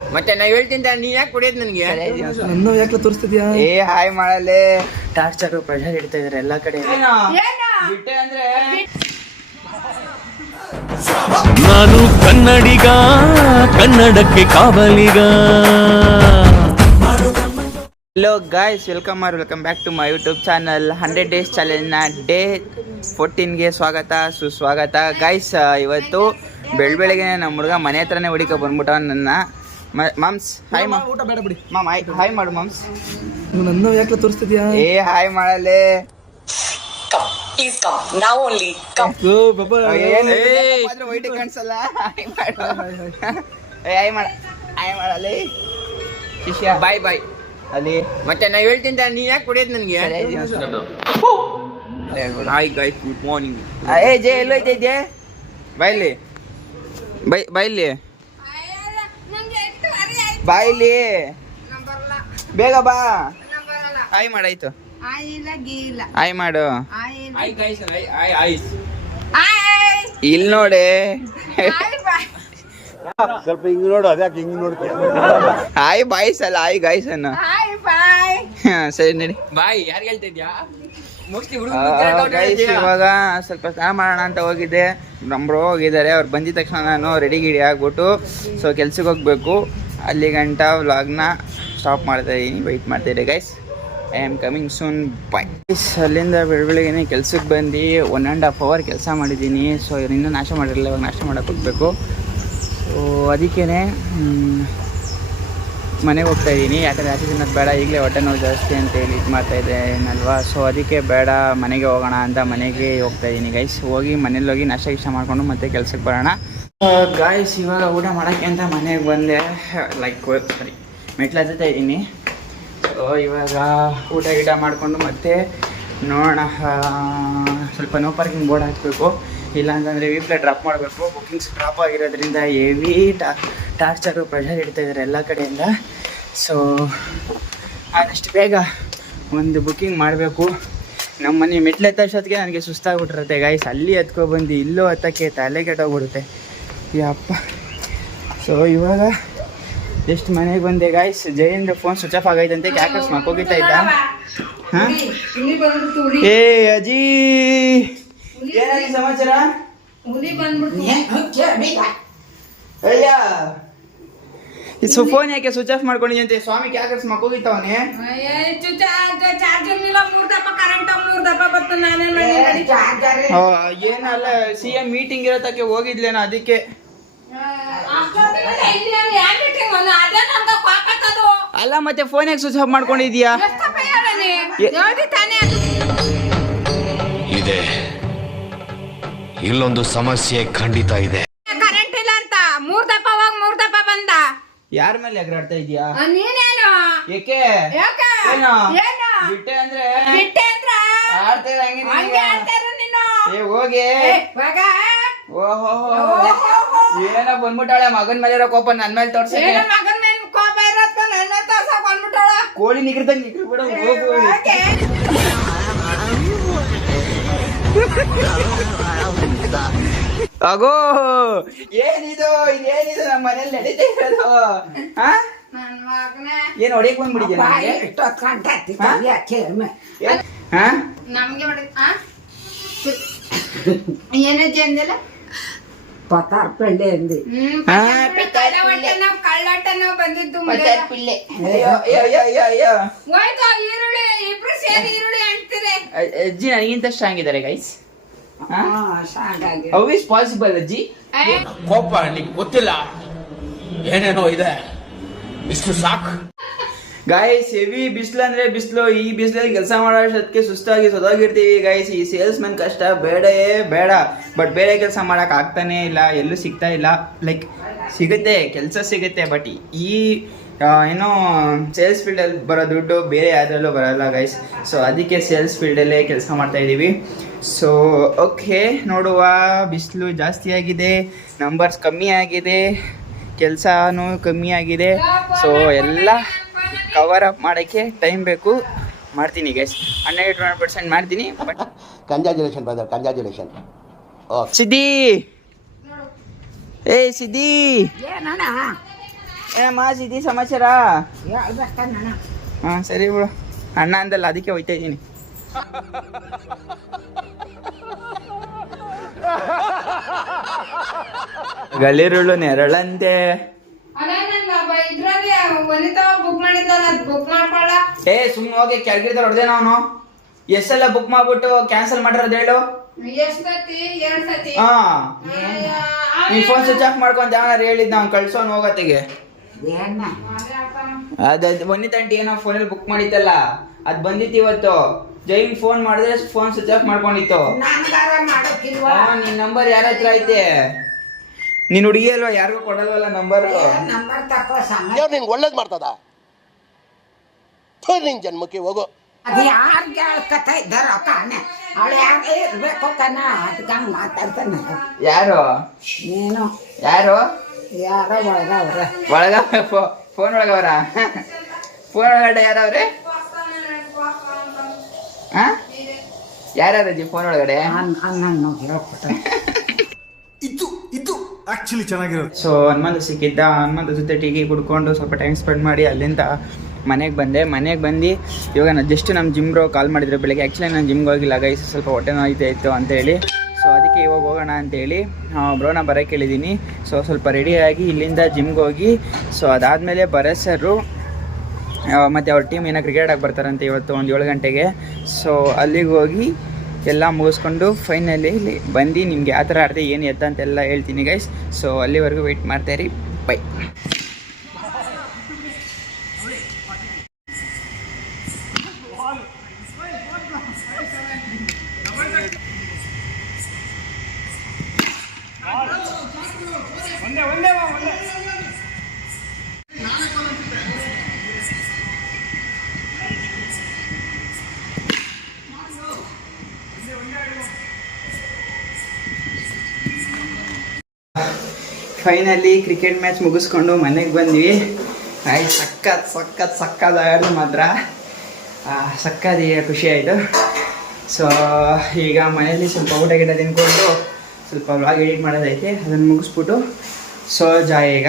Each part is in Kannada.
ಮತ್ತೆ ನಾ ಹೇಳ್ತೀನಿ ನೀ ಯಾಕೆ ಕುಡಿಯೋದು ನನಗೆ ನನ್ನ ಯಾಕೆ ತೋರಿಸ್ತಿದ್ಯಾ? ಏ ಹಾಯ್ ಮಾಡಲೆ ಟಾರ್ಚರ್ ಪ್ರೆಷರ್ ಇಡ್ತಾ ಇದಾರೆ ಎಲ್ಲಾ ಕಡೆ. ಬಿಟ್ಟೆ ಅಂದ್ರೆ ನಾನು ಕನ್ನಡಿಗ, ಕನ್ನಡಕ್ಕೆ ಕಾವಲಿಗ. Hello guys, welcome back to my YouTube channel. 100 days ಚಾಲೆಂಜ್ನ ಡೇ 14ಗೆ ಸ್ವಾಗತ ಸುಸ್ವಾಗತ ಗಾಯ್ಸ್. ಇವತ್ತು ಬೆಳಗ್ಗೆ ನಮ್ಮ ಹುಡುಗ ಮನೆ ಹತ್ರನೇ ಹುಡುಕ ಬಂದ್ಬಿಟ್ಟ ನನ್ನ. ಮಾಮ್ಸ್ ಹಾಯ್ ಊಟ ಬೇಡ ಬಿಡಿ. ಮಾಮ್ ಹಾಯ್ ಮಾಡು ಮಾಮ್ಸ್. ನನ್ನ ಯಾಕೆ ತೋರಿಸ್ತಿದ್ಯಾ? ಏ ಹಾಯ್ ಮಾಡಲೆ ವೈಟ್ ಕಾಣಿಸಲ್ಲ. ಹಾಯ್ ಮಾಡಲೆ ಶಿಷ್ಯ ಬಾಯ್ ಬಾಯ್ ಅಲ್ಲಿ. ಮತ್ತೆ ನಾ ಹೇಳ್ತೀನಿ ನೀ ಯಾಕೆ ಕುಡಿಯೋದು ನನಗೆ? Hi guys, good morning. ಏ ಜೆ ಎಲ್ಲೋಯ್ತಾ ಇದ್ದೆ? ಬಾಯ್ಲಿ ಬಾಯ್ಲಿ ಬಾಯ್ಲಿ ಬೇಗ ಬಾ. ಹಾಯ್ ಮಾಡಾಯ್ತು. ಹಾಯ್ ಮಾಡು. ಇಲ್ಲಿ ನೋಡಿ ಸ್ವಲ್ಪ ಹಿಂಗ್ ನೋಡು, ಅದ್ಯಾಕೆ ಹಿಂಗ್ ನೋಡ್ತೀಯ? ಹಾಯ್ ಬಾಯ್ಸ್ ಅಲ್ಲ, ಹಾಯ್ ಗಾಯ್ಸ್ ಅನ್ನ. ಸರಿ ನಡಿ ಬಾಯ್. ಯಾರು ಹೇಳ್ತಾ ಇದ್ಯಾ? ಇವಾಗ ಸ್ವಲ್ಪ ಸ್ನಾನ ಮಾಡೋಣ ಅಂತ ಹೋಗಿದ್ದೆ. ನಮ್ರು ಹೋಗಿದ್ದಾರೆ, ಅವ್ರು ಬಂದಿದ ತಕ್ಷಣ ನಾನು ರೆಡಿ ಗಿಡಿ ಆಗ್ಬಿಟ್ಟು ಸೊ ಕೆಲ್ಸಕ್ಕೆ ಹೋಗ್ಬೇಕು. ಅಲ್ಲಿ ಗಂಟ ವ್ಲಾಗ್ನ ಸ್ಟಾಪ್ ಮಾಡ್ತಾ ಇದ್ದೀನಿ, ವೆಯ್ಟ್ ಮಾಡ್ತಾ ಇದ್ದೆ guys. I am coming soon bye. ಅಲ್ಲಿಂದ ಬೆಳಗ್ಗೆನೇ ಕೆಲ್ಸಕ್ಕೆ ಬಂದು 1.5 hour ಕೆಲಸ ಮಾಡಿದ್ದೀನಿ. ಸೊ ಇನ್ನೂ ನಾಷ್ಟ ಮಾಡಿರಲಿಲ್ಲ, ಇವಾಗ ನಾಷ್ಟ ಮಾಡೋಕೆ ಹೋಗಬೇಕು. ಸೊ ಅದಕ್ಕೇ ಮನೆಗೆ ಹೋಗ್ತಾ ಇದ್ದೀನಿ. ಯಾಕಂದರೆ ರಾತ್ರಿ ತಿನ್ನೋದು ಬೇಡ, ಈಗಲೇ ಹೊಟ್ಟೆ ನೋವು ಜಾಸ್ತಿ ಅಂತೇಳಿ ಇದು ಮಾಡ್ತಾಯಿದ್ದೆ ಏನಲ್ವಾ. ಸೊ ಅದಕ್ಕೆ ಬೇಡ, ಮನೆಗೆ ಹೋಗೋಣ ಅಂತ ಮನೆಗೆ ಹೋಗ್ತಾ ಇದ್ದೀನಿ ಗೈಸ್. ಹೋಗಿ ಮನೇಲಿ ಹೋಗಿ ನಾಷ್ಟ ಗಿಷ್ಟ ಮಾಡಿಕೊಂಡು ಮತ್ತೆ ಕೆಲ್ಸಕ್ಕೆ ಬರೋಣ ಗಾಯ್ಸ್. ಇವಾಗ ಊಟ ಮಾಡೋಕ್ಕೆ ಅಂತ ಮನೆಗೆ ಬಂದೆ, ಸಾರಿ ಮೆಟ್ಲು ಹತ್ತಾ ಇದ್ದೀನಿ. ಸೊ ಇವಾಗ ಊಟ ಗೀಟ ಮಾಡಿಕೊಂಡು ಮತ್ತೆ ನೋಡೋಣ. ಸ್ವಲ್ಪ ನೋ ಪಾರ್ಕಿಂಗ್ ಬೋರ್ಡ್ ಹಾಕಬೇಕು, ಇಲ್ಲಾಂತಂದರೆ ವೀಕ್ಲೆ ಡ್ರಾಪ್ ಮಾಡಬೇಕು. ಬುಕ್ಕಿಂಗ್ಸ್ ಡ್ರಾಪ್ ಆಗಿರೋದ್ರಿಂದ ಹೆವಿ ಟಾರ್ಚರು ಪ್ರೆಷರ್ ಇಡ್ತಾಯಿದ್ದಾರೆ ಎಲ್ಲ ಕಡೆಯಿಂದ. ಸೊ ಆದಷ್ಟು ಬೇಗ ಒಂದು ಬುಕ್ಕಿಂಗ್ ಮಾಡಬೇಕು. ನಮ್ಮ ಮನೆ ಮೆಟ್ಲು ಎತ್ತೋಷ್ಟೊತ್ತಿಗೆ ನನಗೆ ಸುಸ್ತಾಗ್ಬಿಟ್ಟಿರುತ್ತೆ ಗಾಯ್ಸ್. ಅಲ್ಲಿ ಎತ್ಕೊಬಂದು ಇಲ್ಲೂ ಹತ್ತಕ್ಕೆ ತಲೆ ಕೆಟ್ಟೋಗ್ಬಿಡುತ್ತೆ ಯಪ್ಪ. ಸೊ ಇವಾಗ ಜಸ್ಟ್ ಮನೆಗೆ ಬಂದೆ ಗಾಯ್ಸ್. ಜಯಿಂದ ಫೋನ್ ಸ್ವಿಚ್ ಆಫ್ ಆಗೈತಂತೆ, ಕ್ಯಾಕರ್ಸ್ ಮಕ್ಕೋಗಿತ್ತಾ ಇದ್ದ. ಹಾಂ ಏ ಅಜ್ಜಿ, ಏನಾಗಿ ಸಮಾಚಾರ? ಅಯ್ಯ ಫೋನ್ ಯಾಕೆ ಸ್ವಿಚ್ ಆಫ್ ಮಾಡ್ಕೊಂಡಿದ್ಯಂತೆ? ಸ್ವಾಮಿ ಕ್ಯಾಕರ್ಸ್ ಮಕ್ಕೋಗಿತ್ತವನೇ. ಏನಲ್ಲ CM ಮೀಟಿಂಗ್ ಇರತ್ತಕ್ಕೆ ಹೋಗಿದ್ಲೇನೋ, ಅದಕ್ಕೆ. ಅಲ್ಲ ಮತ್ತೆ ಫೋನ್ ಯಾಕೆ ಸ್ವಿಚ್ ಆಫ್ ಮಾಡ್ಕೊಂಡಿದ್ಯಾ? ಇದೆ, ಇಲ್ಲೊಂದು ಸಮಸ್ಯೆ ಖಂಡಿತ ಇದೆ. ಕರೆಂಟ್ ಇಲ್ಲ ಅಂತ 3 ದಪ್ಪ ಹೋಗಿ 3 ದಪ್ಪ ಬಂದ. ಯಾರ ಮೇಲೆ ಎಗರಾಡ್ತಾ ಇದೀಯಾ? ನೀನೇನು ಏಕೆ ಏನು ಬಿಟ್ಟೆ ಅಂದ್ರೆ ಆಡ್ತಾ ಇರ ನೀನು. ಏ ಹೋಗಿ ಓಹೋ ಏನೋ ಬಂದ್ಬಿಟ್ಟಾಳೆ. ಮಗನ್ ಮೇಲೆ ಇರೋ ಕೋಪ ನನ್ ಮೇಲೆ ತೋರ್ಸಕ್ಕೆ. ಮಗನ್ ಮೇಲೆ ಕೋಪ ಇರೋದ್ಕ ನನ್ನ ತೋರ್ಸಕ್ ಬಂದ್ಬಿಟ್ಟಾಳ. ಕೋಳಿ ನಿಗ್ರದಂಗ್ ನಿಗ್ರಬಿಡ ಹೋಗು. ಅಗೋ ಏನಿದು ಇದೇನಿದು ನಮ್ಮ ಮನೇಲಿ ನಡೀತಾ ಇರೋದು? ನನ್ ಮಗನೇ ಏನ್ ಹೊಡಿಯಕ್ ಬಂದ್ಬಿಡಿದ್ಯಾ ನಮ್ಗೆ? ಏನಜ್ಜಿ ಅಂದಿಲ್ಲ? ಕಳ್ಳಾಟ ನಾವು ಬಂದಿದ್ದು ಈರುಳ್ಳಿ ಇಬ್ರು ಸೇರಿ ಈರುಳ್ಳಿ ಅಂತೀರಿ. ಅಜ್ಜಿ ನನಗಿಂತ ಸ್ಟ್ರಾಂಗ್ ಇದಾರೆ ಗೈಸ್. ಹೌ ಇಸ್ ಪಾಸಿಬಲ್ ಅಜ್ಜಿ? ಕೋಪ ನಿಂಗೆ ಗೊತ್ತಿಲ್ಲ, ಏನೇನೋ ಇದೆ, ಇಷ್ಟು ಸಾಕು ಗಾಯ್ಸ್. ಹೆವಿ ಬಿಸಿಲು ಅಂದ್ರೆ ಬಿಸಿಲು. ಈ ಬಿಸಿಲಲ್ಲಿ ಕೆಲಸ ಮಾಡೋ ಅಷ್ಟೊತ್ತಿಗೆ ಸುಸ್ತಾಗಿ ಸೊದೋಗಿರ್ತೀವಿ ಗಾಯ್ಸ್. ಈ ಸೇಲ್ಸ್ ಮ್ಯಾನ್ ಕಷ್ಟ ಬೇಡವೇ ಬೇಡ. ಬಟ್ ಬೇರೆ ಕೆಲಸ ಮಾಡಕ್ ಆಗ್ತಾನೆ ಇಲ್ಲ, ಎಲ್ಲೂ ಸಿಗ್ತಾ ಇಲ್ಲ. ಲೈಕ್ ಸಿಗುತ್ತೆ, ಕೆಲಸ ಸಿಗುತ್ತೆ, ಬಟ್ ಈ ಏನೋ ಸೇಲ್ಸ್ ಫೀಲ್ಡಲ್ಲಿ ಬರೋ ದುಡ್ಡು ಬೇರೆ ಯಾವುದ್ರಲ್ಲೂ ಬರಲ್ಲ ಗೈಸ್. ಸೊ ಅದಕ್ಕೆ ಸೇಲ್ಸ್ ಫೀಲ್ಡಲ್ಲೇ ಕೆಲಸ ಮಾಡ್ತಾ ಇದ್ದೀವಿ. ಸೊ ಓಕೆ, ನೋಡುವ. ಬಿಸಿಲು ಜಾಸ್ತಿ ಆಗಿದೆ, ನಂಬರ್ಸ್ ಕಮ್ಮಿ ಆಗಿದೆ, ಕೆಲಸನೂ ಕಮ್ಮಿ ಆಗಿದೆ. ಸೊ ಎಲ್ಲ ಕವರ್ ಅಪ್ ಮಾಡೋಕ್ಕೆ ಟೈಮ್ ಬೇಕು. ಮಾಡ್ತೀನಿ ಗೈಸ್, 100% ಮಾಡ್ತೀನಿ. But congratulation brother, congratulation. Siddhi, ಏ ಸಿದ್ದಿ, ಏನಮ್ಮ ಸಿದ್ದಿ ಸಮಾಚಾರ? ಹಾಂ ಸರಿ ಬಿಡು, ಅಣ್ಣ ಅಂದಲ್ಲ ಅದಕ್ಕೆ ಹೋಯ್ತಾ ಇದ್ದೀನಿ. ಗಳಿರುಳು ನೆರಳಂತೆ. ಅದೇ ನನ್ನ ಇದ್ರಲ್ಲಿ ವನಿತಾ ಬುಕ್ ಮಾಡಿದ್ನಲ್ಲ, ಅದು ಬುಕ್ ಮಾಡ್ಕೊಳ್ಳ. ಸುಮ್ಮನೆ ಹೋಗಿ ಕೆಳಗಿಡ್ತಾರೆ ಹೊಡೆದೆ ನಾನು. ಎಷ್ಟೆಲ್ಲ ಬುಕ್ ಮಾಡ್ಬಿಟ್ಟು ಕ್ಯಾನ್ಸಲ್ ಮಾಡಿರೋದು ಹೇಳು. ಎಷ್ಟ್ ಸತಿ? 2 ಸತಿ. ಹಾ, ನೀನ್ ಫೋನ್ ಸ್ವಿಚ್ ಆಫ್ ಮಾಡ್ಕೊಂತ ಯಾರು ಹೇಳಿದ್ ನಾವು ಕಳ್ಸೋನ್ ಹೋಗತ್ತಿಗೆ. ಅದ ವನಿತಾಂಟಿ ಏನೋ ಫೋನಲ್ಲಿ ಬುಕ್ ಮಾಡಿತ್ತಲ್ಲ, ಅದ್ ಬಂದಿತ್ತು ಇವತ್ತು. ಜೈನ್ ಫೋನ್ ಮಾಡಿದ್ರೆ ಫೋನ್ ಸ್ವಿಚ್ ಆಫ್ ಮಾಡ್ಕೊಂಡಿತ್ತು. ನಿನ್ ನಂಬರ್ ಯಾರ ಹತ್ರ ಐತೆ? ನೀನ್ ಹುಡುಗಿ ಅಲ್ವಾ, ಯಾರಿಗೂ ಕೊಡಲ್ವಲ್ಲ ನಂಬರ್. ನಿಂಗೆ ಒಳ್ಳೇದು ಮಾಡ್ತದ ನಿನ್ ಜನ್ಮಕ್ಕೆ ಹೋಗು. ಅದು ಯಾರಿಗೆ ಕಥೆ ಇದ್ದಾರ ಕಾಣೆ ಅವಳು ಯಾರೇ ಇರ್ಬೇಕು ಕಣ ಅದಕ್ಕಂಗೆ ಮಾತಾಡ್ತಾನೆ. ಯಾರು ನೀನು ಯಾರು? ಯಾರೋ ಒಳಗವ್ರೆ. ಒಳಗ ಫೋನ್ ಒಳಗವ್ರ? ಫೋನ್ ಒಳಗಡೆ ಯಾರವ್ರೆ? ಯಾರ್ಯಾರಜ್ಜಿ ಫೋನ್ ಒಳಗಡೆ? ನಾನು ಹೇಳ್ಕೊಟ್ಟೆ. ಇದು ಆಕ್ಚುಲಿ ಚೆನ್ನಾಗಿರೋದು. ಸೊ ಹನುಮಂತ ಸಿಕ್ಕಿದ್ದ, ಹನುಮಂತ ಜೊತೆ ಟೀಗಿ ಕುಡ್ಕೊಂಡು ಸ್ವಲ್ಪ ಟೈಮ್ ಸ್ಪೆಂಡ್ ಮಾಡಿ ಅಲ್ಲಿಂದ ಮನೆಗೆ ಬಂದು ಇವಾಗ ನಾನು ಜಸ್ಟ್ ನಮ್ಮ ಜಿಮ್ರೋ ಕಾಲ್ ಮಾಡಿದ್ರು ಬೆಳಗ್ಗೆ. ಆ್ಯಕ್ಚುಲಿ ನಾನು ಜಿಮ್ಗೆ ಹೋಗಿಲ್ಲ ಗೈಸ್, ಸ್ವಲ್ಪ ಹೊಟ್ಟೆ ನೋಯ್ತಾಯಿತ್ತು ಅಂತೇಳಿ. ಸೊ ಅದಕ್ಕೆ ಇವಾಗ ಹೋಗೋಣ ಅಂತೇಳಿ ಬ್ರೋನ ಬರೋಕ್ಕೆ ಹೇಳಿದ್ದೀನಿ. ಸೊ ಸ್ವಲ್ಪ ರೆಡಿಯಾಗಿ ಇಲ್ಲಿಂದ ಜಿಮ್ಗೆ ಹೋಗಿ, ಸೊ ಅದಾದಮೇಲೆ ಭರತ್ ಸರು ಮತ್ತು ಅವ್ರ ಟೀಮ್ ಏನೋ ಕ್ರಿಕೆಟ್ ಆಗಿ ಬರ್ತಾರಂತೆ ಇವತ್ತು ಒಂದು 7 ಗಂಟೆಗೆ. ಸೊ ಅಲ್ಲಿಗೆ ಹೋಗಿ ಎಲ್ಲ ಮುಗಿಸ್ಕೊಂಡು ಫೈನಲಿ ಇಲ್ಲಿ ಬಂದು ನಿಮಗೆ ಯಾವ ಥರ ಆಡಿದೆ ಏನು ಎತ್ತ ಅಂತೆಲ್ಲ ಹೇಳ್ತೀನಿ ಗೈಸ್. ಸೊ ಅಲ್ಲಿವರೆಗೂ ವೆಯ್ಟ್ ಮಾಡ್ತಾಯಿರಿ, ಬೈ. ಫೈನಲಿ ಕ್ರಿಕೆಟ್ ಮ್ಯಾಚ್ ಮುಗಿಸ್ಕೊಂಡು ಮನೆಗೆ ಬಂದ್ವಿ. ಆಯ್ತು, ಸಕ್ಕತ್ತಾಗಿರೋದು ಮಾತ್ರ, ಸಕ್ಕದಿ ಖುಷಿ ಆಯಿತು. ಸೊ ಈಗ ಮನೆಯಲ್ಲಿ ಸ್ವಲ್ಪ ಊಟ ಗಿಡ ತಿನ್ಕೊಂಡು ಸ್ವಲ್ಪ ವ್ಲಾಗ್ ಎಡಿಟ್ ಮಾಡೋದೈತೆ, ಅದನ್ನು ಮುಗಿಸ್ಬಿಟ್ಟು ಸೊ ಈಗ.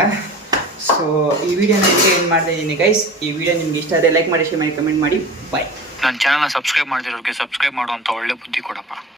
ಸೊ ಈ ವಿಡಿಯೋನ ಇದಕ್ಕೆ ಏನು ಮಾಡ್ತಾಯಿದ್ದೀನಿ ಗೈಸ್. ಈ ವಿಡಿಯೋ ನಿಮ್ಗೆ ಇಷ್ಟ ಆದರೆ ಲೈಕ್ ಮಾಡಿ, ಶೇರ್ ಮಾಡಿ, ಕಮೆಂಟ್ ಮಾಡಿ. ಬಾಯ್. ನನ್ನ ಚಾನಲ್ನ ಸಬ್ಸ್ಕ್ರೈಬ್ ಮಾಡ್ತಿರೋರಿಗೆ ಸಬ್ಸ್ಕ್ರೈಬ್ ಮಾಡುವಂಥ ಒಳ್ಳೆ ಬುದ್ಧಿ ಕೊಡಪ್ಪ.